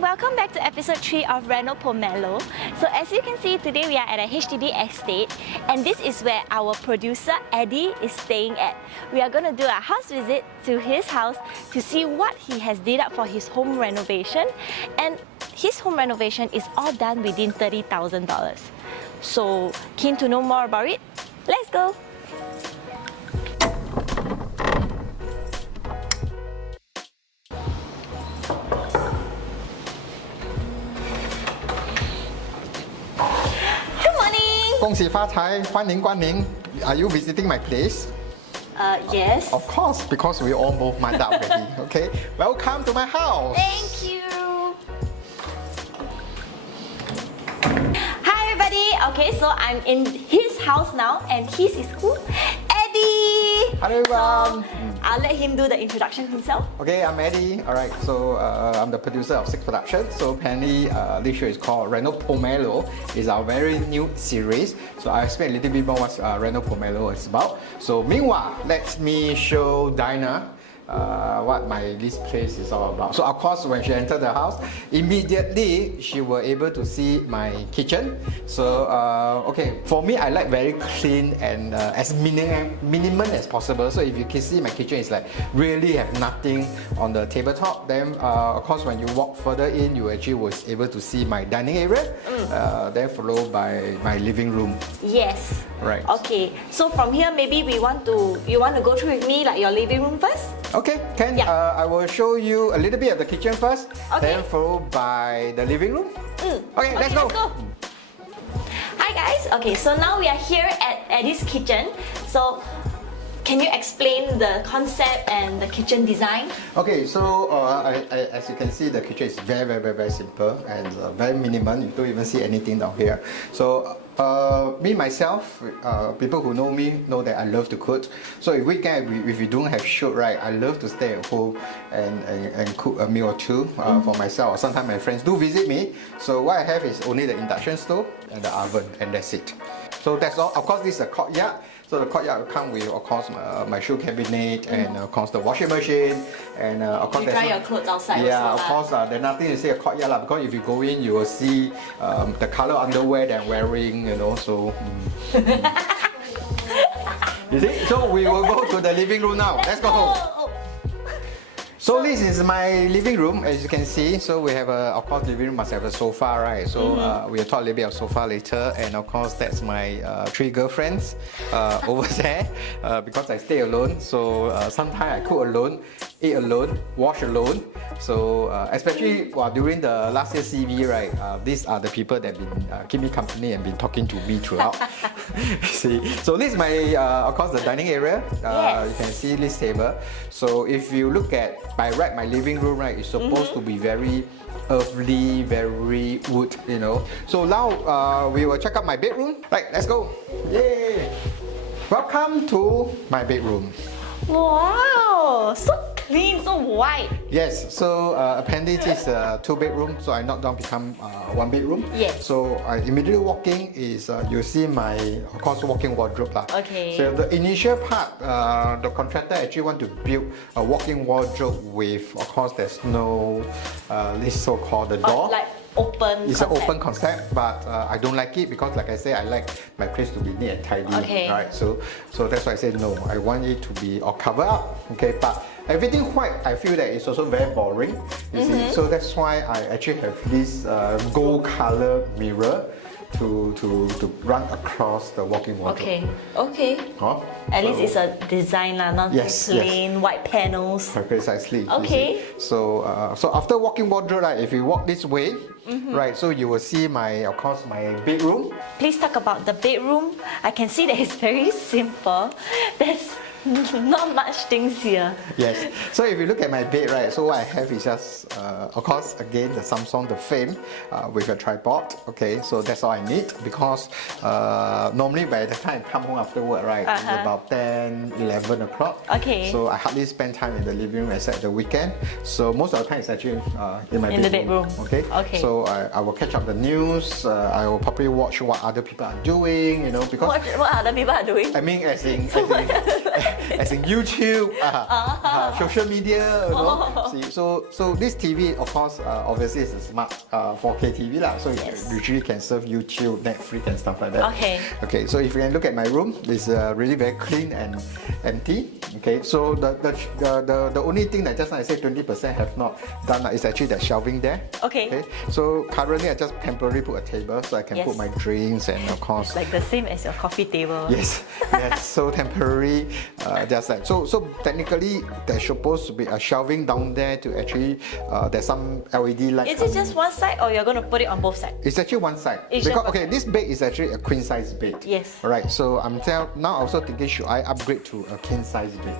welcome back to episode 3 of Reno Pomelo. So as you can see, today we are at a HDB estate and this is where our producer Eddie is staying at. We are going to do a house visit to his house to see what he has did up for his home renovation, and his home renovation is all done within $30,000. So keen to know more about it? Let's go! Are you visiting my place? Yes. Of course, because we all moved my dad already. Okay, welcome to my house. Thank you. Hi everybody. Okay, so I'm in his house now, and his is who? Eddie. Hello everyone. So, I'll let him do the introduction himself. Okay, I'm Eddie. Alright, so I'm the producer of Six Productions. So apparently this show is called Reno Pomelo. It's our very new series. So I'll explain a little bit more what Reno Pomelo is about. So meanwhile, let me show Dinah what this place is all about. So of course, when she entered the house, immediately she was able to see my kitchen. So okay, for me, I like very clean and as minimum as possible. So if you can see, my kitchen is like really have nothing on the tabletop. Then of course, when you walk further in, you actually was able to see my dining area. Then followed by my living room. Yes. Right. Okay. So from here, maybe you want to go through with me like your living room first? Okay, Ken, Yeah. I will show you a little bit of the kitchen first, Okay. then followed by the living room. Okay, let's go. Hi guys. Okay, so now we are here at Eddie's kitchen. So can you explain the concept and the kitchen design? Okay, so as you can see, the kitchen is very simple and very minimal. You don't even see anything down here. So me myself, people who know me know that I love to cook. So if if we don't have shoot, right, I love to stay at home and cook a meal or two for myself. Or sometimes my friends do visit me. So what I have is only the induction stove and the oven, and that's it. So that's all. Of course, this is a courtyard. So the courtyard will come with, of course, my shoe cabinet and of course the washing machine, and of course you dry your clothes outside. Yeah, also, of course, there's nothing to say a courtyard because if you go in, you will see the color underwear that I'm wearing, you know. So you see. So we will go to the living room now. Let's go. So this is my living room, as you can see. So we have of course, living room must have a sofa, right? So we'll talk a little bit of sofa later. And of course, that's my 3 girlfriends over there because I stay alone. So sometimes I cook alone, eat alone, wash alone. So especially during the last year CV, right? These are the people that been keep me company and been talking to me throughout. See, so this is my of course the dining area. Yes. You can see this table. So if you look at by right, my living room, right, is supposed to be very earthly, very wood, you know. So now we will check out my bedroom. Right, let's go. Yay! Welcome to my bedroom. Wow, so clean, so white. Yes, so apparently this is a 2-bedroom, so I knocked down become 1 bedroom. Yes. So I immediately walking is you see my of course walk-in wardrobe lah. Okay. So the initial part, the contractor actually want to build a walk-in wardrobe with, of course, there's no this so-called the door. Like open. It's concept. an open concept, but I don't like it because, like I say, I like my place to be neat and tidy. Okay. Right. So that's why I said no. I want it to be all covered up. Okay, but everything white, I feel that it's also very boring. You see, so that's why I actually have this gold color mirror to run across the walk-in wardrobe. Okay. Okay. Huh? At least it's a design lah, not plain white panels. Precisely. Okay. So so after walk-in wardrobe, right, if you walk this way, right, so you will see of course my bedroom. Please talk about the bedroom. I can see that it's very simple. There's not much things here. Yes. So if you look at my bed, right, so what I have is just, of course, again, the Samsung, the frame with a tripod. Okay, so that's all I need because normally by the time I come home after work, right, it's about 10, 11 o'clock. Okay. So I hardly spend time in the living room except the weekend. So most of the time it's actually in my bedroom. In the bedroom. Okay. Okay. So I will catch up the news. I will probably watch what other people are doing, you know, because What other people are doing? I mean, as in as in YouTube, social media. You know? See, so this TV, of course, obviously is a smart 4K TV lah. So Yes. you usually can surf YouTube, Netflix, and stuff like that. Okay. Okay. So if you can look at my room, it's really very clean and empty. Okay. So the only thing that just now I said 20% have not done is actually the shelving there. Okay. So currently I just temporarily put a table so I can Yes. put my drinks and of course. Like the same as your coffee table. Yes, yes. So temporary, just that. So technically, there's supposed to be a shelving down there to actually. There's some LED light. Is it just one side or you're going to put it on both sides? It's actually one side. It's just Because one okay, this bed is actually a queen size bed. Yes. Right. So I'm now also thinking, should I upgrade to a king size bed?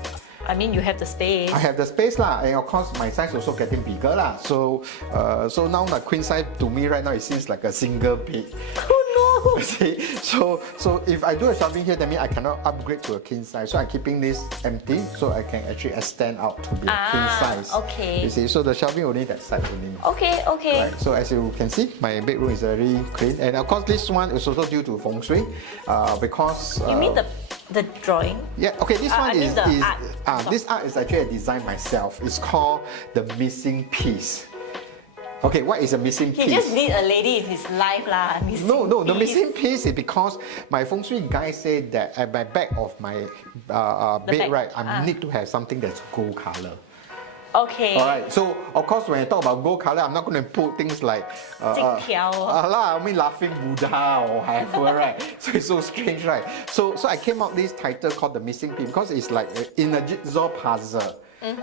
I mean, you have the space. I have the space lah, and of course my size also getting bigger lah. So now the queen size to me right now it seems like a single bed. Oh no! See, so if I do a shelving here, that means I cannot upgrade to a king size. So I'm keeping this empty, so I can actually extend out to be a king size. Okay. You see, so the shelving only that side only. Okay, okay. Right. So as you can see, my bedroom is very clean, and of course this one is also due to feng shui, because. You mean the drawing? Yeah, okay, this one I mean is the art. this art is actually a design myself. It's called The Missing Piece. Okay, what is a missing He piece? just need a lady in his life lah. No, the missing piece is because my feng shui guy said that at my back of my bed, back. right, I need to have something that's gold color. Okay. Alright, so of course when I talk about gold color, I'm not going to put things like I mean laughing Buddha or whatever, right? So it's so strange, right? So I came up with this title called The Missing Piece because it's like in a jigsaw puzzle.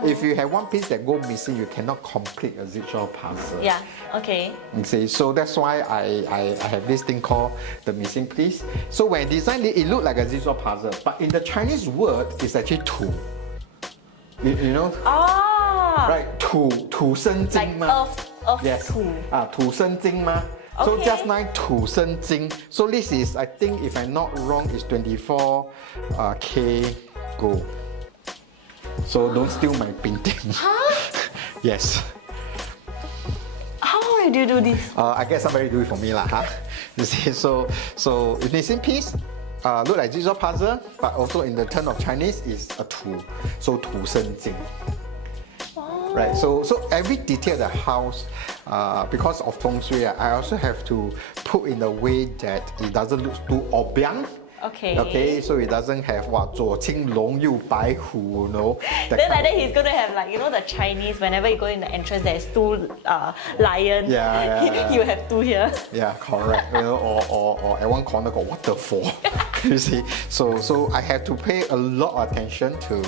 If you have one piece that go missing, you cannot complete a jigsaw puzzle. Yeah, okay. You see, so that's why I have this thing called the missing piece. So when I designed it, it looked like a jigsaw puzzle, but in the Chinese word, it's actually tu. You know? Right, 土生金 Like 嘛 earth Yes. 土。土生金嘛 So Okay. just like 土生金 So this is, I think if I'm not wrong, is 24K gold. So don't steal my painting. Yes. How did you do this? I guess somebody do it for me lah, huh? You see, so the missing piece look like jigsaw puzzle, but also in the term of Chinese is a 土, so 土生金. Right, so every detail of the house, because of feng shui, I also have to put in a way that it doesn't look too obiang. Okay. Okay, so it doesn't have 左青龙右白虎, you know. Then like that he's gonna have like, you know, the Chinese, whenever you go in the entrance there's two lion. Yeah. You have two here. Yeah, correct. You know, or at one corner got waterfall. You see, so I have to pay a lot of attention to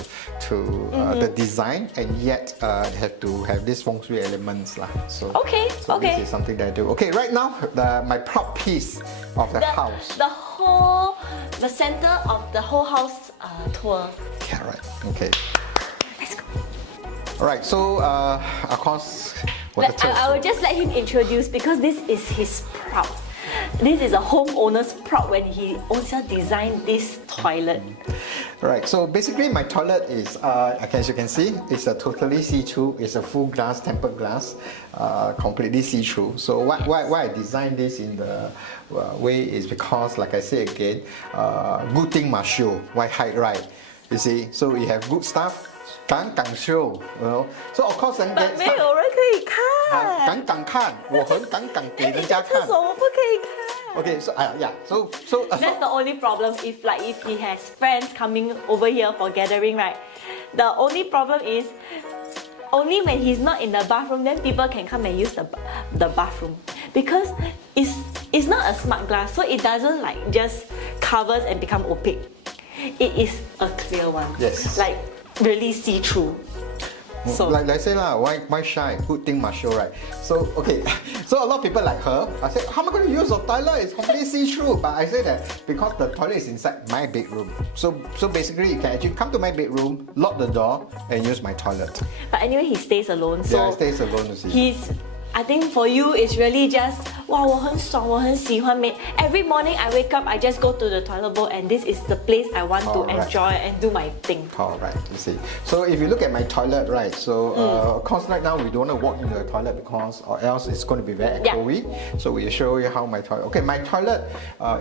the design, and yet have to have these feng shui elements lah. So Okay. this is something that I do. Okay, right now my prop piece of the house. The center of the whole house tour. Yeah, right. Okay. Let's go. All right. So of course, I will just let him introduce because this is his prop. This is a homeowner's prop when he also designed this toilet. Right, so basically my toilet is, as you can see, it's a totally see-through. It's a full glass, tempered glass, completely see-through. So why I designed this in the way is because, like I say again, good thing must show. Why hide, right? You see, so we have good stuff, 敢 show, you know. So of course, 没有人可以看。敢看，我很敢给人家看。厕所我不可以看。Okay, so yeah, so That's the only problem if he has friends coming over here for gathering, right? The only problem is only when he's not in the bathroom, then people can come and use the bathroom because it's not a smart glass, so it doesn't like just covers and become opaque. It is a clear one. Yes. Like really see through. So like I say lah, why shy? Good thing must show, right? So okay, so a lot of people like her. I said, how am I going to use the toilet? It's completely see-through. But I say that because the toilet is inside my bedroom, so basically you can actually come to my bedroom, lock the door, and use my toilet. but anyway, he stays alone. So Yeah, I stays alone. You see. I think for you it's really just wow, 我很爽，我很喜欢 Every morning I wake up, I just go to the toilet bowl, and this is the place I want to enjoy and do my thing. Alright, you see. So if you look at my toilet, right? So of course right now we don't want to walk into the toilet because or else it's going to be very echoey. So we show you how my toilet. Okay, my toilet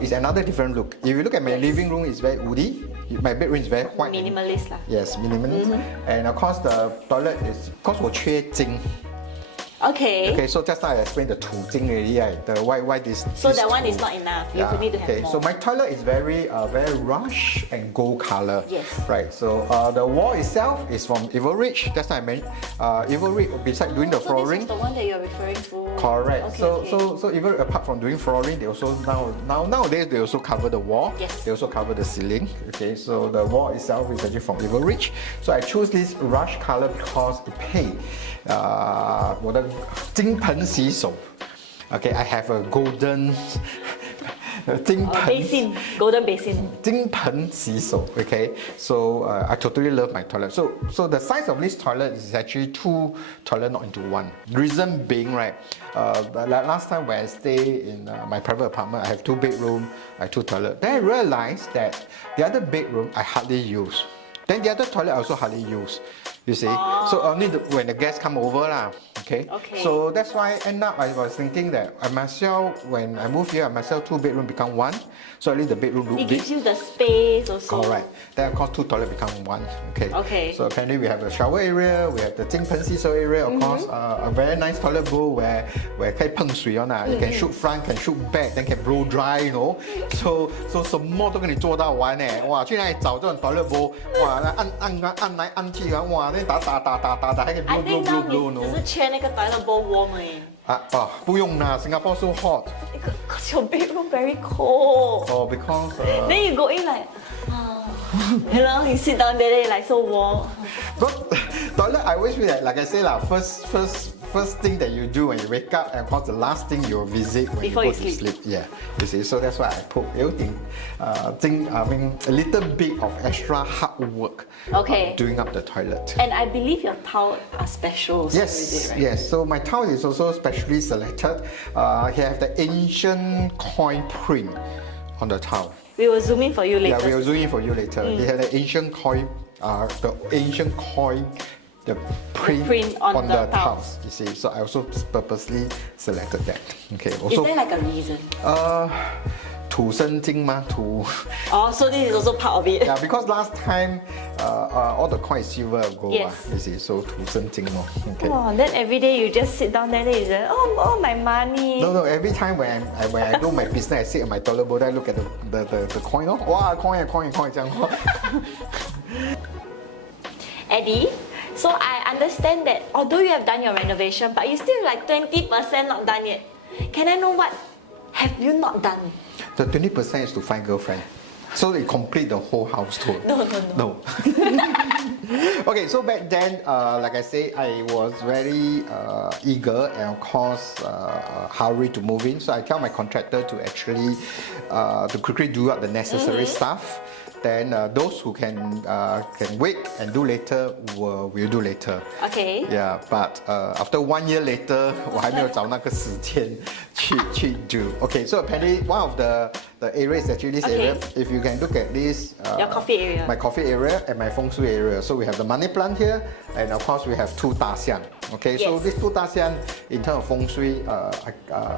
is another different look. If you look at my living room, it's very woody. My bedroom is very white. Minimalist lah. Yes, minimalist. And of course the toilet is because 我缺晶. Okay. Okay, so just now I explained the 土晶 already, right? The why this. So that one is not enough. You need to have more. So my toilet is very rush and gold color. Yes. Right. So the wall itself is from Evil Ridge. That's what I meant. Evil Ridge, besides doing the flooring. So this is the one that you're referring to. Correct. Okay, so even apart from doing flooring, they also nowadays they also cover the wall. Yes. They also cover the ceiling. Okay. So the wall itself is actually from Evil Ridge. So I choose this rush color because it paid. 我的金盆洗手 Okay, I have a golden 金盆 basin, golden basin. 金盆洗手 Okay, so I totally love my toilet. So the size of this toilet is actually 2 toilets not into 1. Reason being, right? Last time when I stay in my private apartment, I have 2 bedrooms, I have 2 toilets. Then I realized that the other bedroom I hardly use. Then the other toilet I also hardly use. You see, so only when the guests come over lah. Okay. So that's why end up I was thinking that I myself when I move here, I myself 2 bedroom become 1. So at least the bedroom look It big. gives you the space also. Correct. Then of course 2 toilet become 1. Okay. So apparently we have a shower area, we have the 金盆洗手 area. Of course, a very nice toilet bowl where 可以碰水 on You can shoot front, can shoot back, then can blow dry. You know. So 什么都可以做到完诶。哇，去哪里找这种 toilet bowl？ 哇，按来按去啊，哇，那打，还可以 I think now blow 你只是缺那个 toilet bowl warm 而已。不用啦 Singapore so hot. Because your bedroom very cold. Oh, because then you go in like, you know, you sit down there, then you're like so warm. But toilet, I always feel that, like I say lah, first thing that you do when you wake up, and of course the last thing you'll visit when Before you go you to sleep. Yeah, you see. So that's why I put a little bit of extra hard work doing up the toilet. And I believe your towel are special also, Yes, right? yes. So my towel is also specially selected. He have the ancient coin print on the towel. We will zoom in for you later. Yeah, we will zoom in for you later. He had the ancient coin, the print on the towels. You see, so I also purposely selected that. Okay. Also, is there like a reason? 土生金吗？So this is also part of it. Yeah, because last time all the coins silver gold. Yes. You see, so 土生金咯。Okay. Oh, then every day you just sit down there and you say, oh my money. No. Every time when I do my business, I sit on my toilet bowl, I look at the coin. Wow, coin 这样。Eddie, so I understand that although you have done your renovation, but you still like 20% not done yet. Can I know what have you not done? The 20% is to find girlfriend. So they complete the whole house tour. No. Okay, so back then, like I say, I was very eager and of course hurry to move in. So I tell my contractor to actually to quickly do up the necessary stuff. Then those who can wait and do later will do later. Okay. Yeah, but after 1 year later, 我还没有找那个时间去 do. Okay, so apparently one of the area is actually this area. If you can look at this, your coffee area. My coffee area and my feng shui area. So we have the money plant here, and of course we have 2 大象. Okay, so these 2 大象, in terms of feng shui,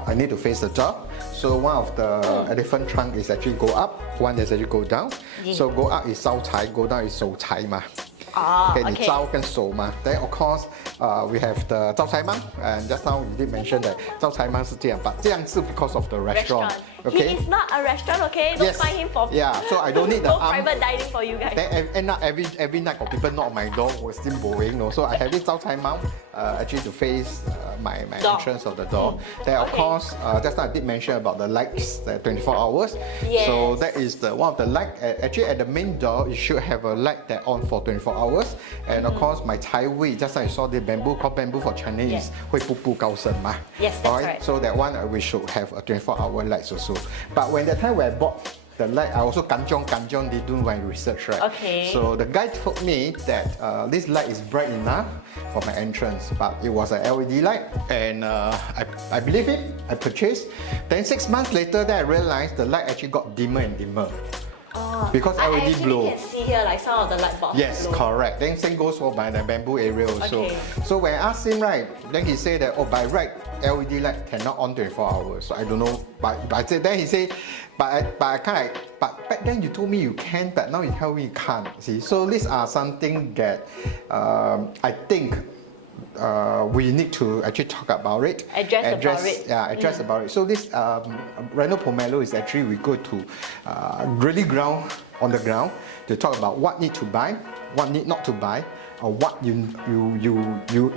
I need to face the door. So one of the elephant trunk is actually go up, one is actually go down. So go up is 招财, go down is 守财嘛. Okay, 你招跟守嘛. Then of course, we have the 招财猫, and just now you did mention that 招财猫是这样, but 这样是 because of the restaurant. Okay? He is not a restaurant, okay? Don't find him for so I don't need the no private dining for you guys. Then end up every night got people knock on my door, was still boring. So I have this 招财猫 actually to face my entrance of the door. Then of course, just now I did mention about the lights, 24 hours. Yes. So that is one of the light. Actually, at the main door, you should have a light that on for 24 hours. And of course, my Chai Wei, just like I saw the bamboo, called bamboo for Chinese, 会步步高升嘛. Yes, that's right. So that one we should have a 24-hour lights also. But when that time when I bought the light, I also kanjong, they do my research, right? Okay. So the guy told me that this light is bright enough for my entrance, but it was an LED light, and I believe it, I purchased. Then 6 months later, then I realized the light actually got dimmer and dimmer. Oh, because LED blow. I can see here like some of the light bulbs. Yes, blow. Correct. Then same goes for by the bamboo area also. Okay. So when I asked him, right, then he said that, oh, by right, LED light cannot on 24 hours. So I don't know, but I said, then he said, but back then you told me you can, but now you tell me you can't. See, so these are something that I think we need to actually talk about it. Address about it. Yeah, address about it. So this Reno Pomelo is actually we go to really on the ground to talk about what need to buy, what need not to buy, or what you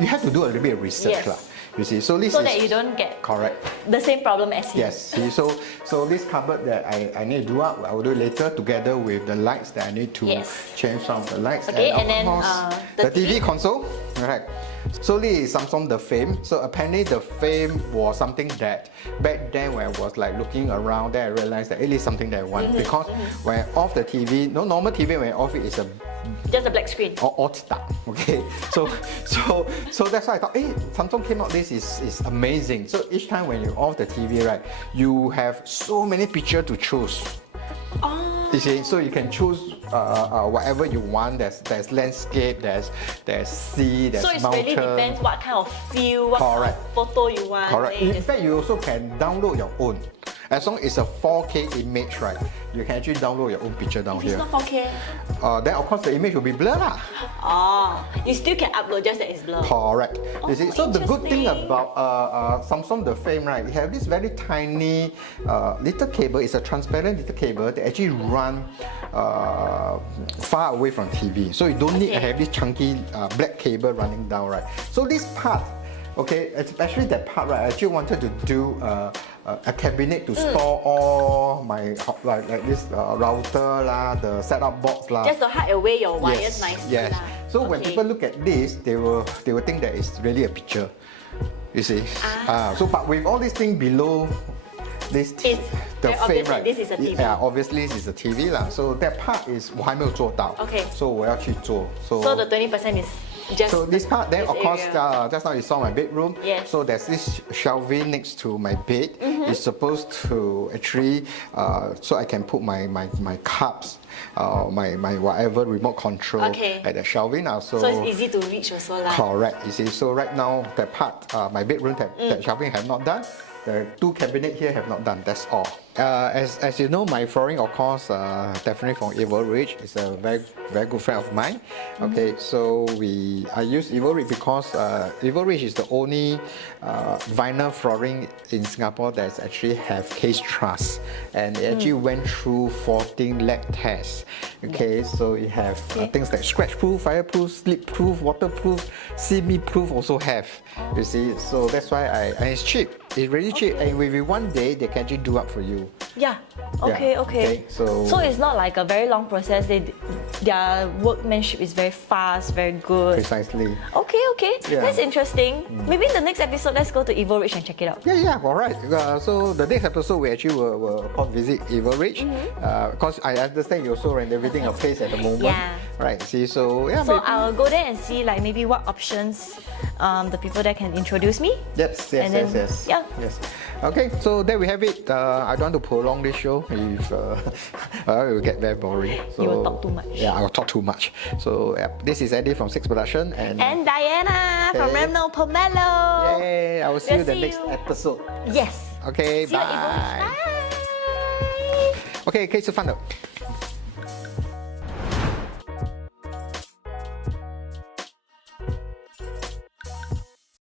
have to do a little bit of research. Yes. You see, so this so is that you don't get correct the same problem as him. Yes, see, so this cupboard that I need to do up, I will do it later together with the lights that I need to change some of the lights. Okay, and then of course, the TV console. Right. So this is Samsung the Fame. So apparently the Fame was something that back then when I was like looking around, then I realized that it is something that I want because when I off the TV, no normal TV when I off it is just a black screen. Or start, okay. So that's why I thought, hey, Samsung came out. This is amazing. So each time when you off the TV, right, you have so many pictures to choose. Oh. You see, so you can choose whatever you want. There's landscape, there's sea, there's mountain. So it really depends what kind of feel, what kind of photo you want. Correct. In fact, you also can download your own. As long as it's a 4K image, right, you can actually download your own picture down here. It's not 4K. Then of course the image will be blurred lah. Oh, you still can upload, just that it's blurred. Correct. Oh, you see, so the good thing about Samsung the Fame, right, it have this very tiny little cable. It's a transparent little cable that actually run far away from TV. So you don't need to have this chunky black cable running down, right? So this part, okay, especially that part, right, I actually wanted to do a cabinet to store all my like this router lah, the setup box lah. Just to hide away your wires nicely. Yes. So when people look at this, they will think that it's really a picture. You see. So but with all these things below this the Fame, right? This is a TV. Yeah, obviously this is a TV lah. So that part is 我还没有做到。Okay. So 我要去做。So the 20% is just so this part, then of course, area. just now you saw my bedroom. Yes. So there's this shelving next to my bed. It's supposed to actually, so I can put my cups, my whatever remote control at the shelving. So it's easy to reach also lah. Correct. You see, so right now that part, my bedroom, that shelving have not done. The two cabinets here have not done. That's all. As you know, my flooring, of course, definitely from Evil Ridge. It's a very good friend of mine. Okay, so I use Evil Ridge because Evil Ridge is the only vinyl flooring in Singapore that actually have case truss, and it actually went through 14 lab tests. Okay, so you have things like scratch-proof, fire-proof, slip-proof, waterproof, CB-proof also have. You see, so that's why and it's cheap. It's really cheap, and within one day they can actually do up for you. Yeah. Okay. So it's not like a very long process. Their workmanship is very fast, very good. Precisely. Okay. Yeah. That's interesting. Maybe in the next episode, let's go to Evil Ridge and check it out. Yeah. All right. So the next episode we actually will visit Evil Ridge, because I understand you're also renovating a place at the moment. Yeah. Right. See. So yeah. So I'll go there and see like maybe what options the people there can introduce me. Yes. Yeah. Yes. Okay, so there we have it. I don't want to prolong this show if it will get very boring. So, you will talk too much. Yeah, I will talk too much. So this is Eddie from Six Production and Diana from Reno Pomelo. Yay! I will see you in the next episode. Yes. Okay, see bye. You bye. Okay, 可以吃饭了。